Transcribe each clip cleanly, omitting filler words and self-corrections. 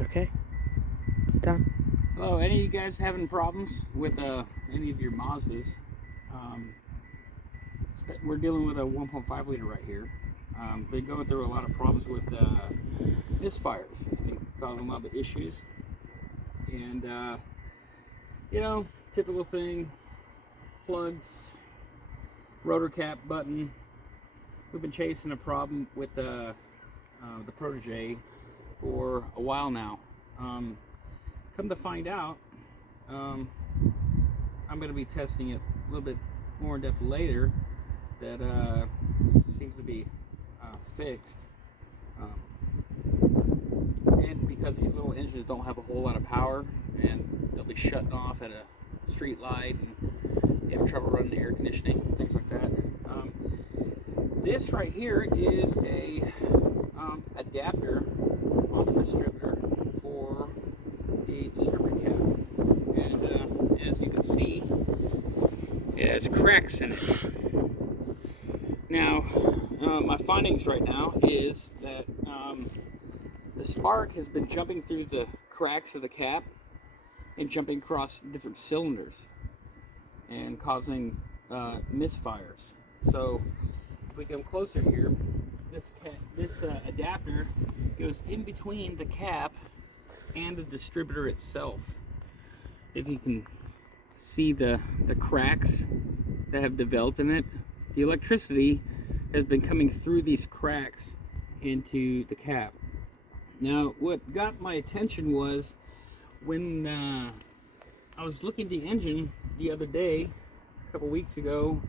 Okay. Done. Hello, any of you guys having problems with any of your Mazdas? We're dealing with a 1.5 liter right here. Been going through a lot of problems with misfires. It's been causing a lot of issues. And, you know, typical thing, plugs, rotor cap button. We've been chasing a problem with the Protege for a while now. Come to find out, I'm going to be testing it a little bit more in depth later. That seems to be fixed, and because these little engines don't have a whole lot of power, and they'll be shutting off at a street light, and you have trouble running the air conditioning, things like that. This right here is a adapter on the distributor for the distributor cap, and as you can see, it has cracks in it. Now, my findings right now is that the spark has been jumping through the cracks of the cap and jumping across different cylinders and causing misfires. So, if we come closer here, this adapter goes in between the cap and the distributor itself. If you can see the cracks that have developed in it, the electricity has been coming through these cracks into the cap. Now, what got my attention was when I was looking at the engine the other day, a couple weeks ago,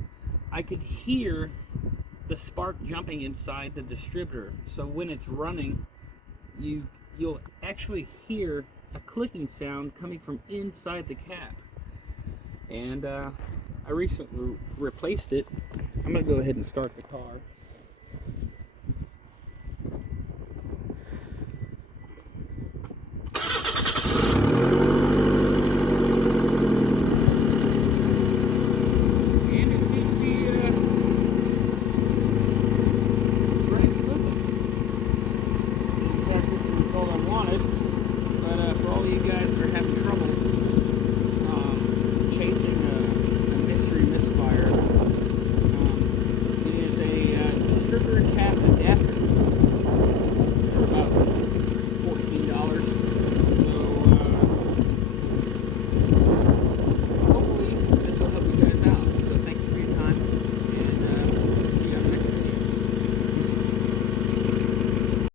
I could hear the spark jumping inside the distributor. So when it's running, you'll actually hear a clicking sound coming from inside the cap. And I recently replaced it. I'm going to go ahead and start the car. And it seems to be running smoothly. Not exactly the result I wanted, but for all you guys that are having trouble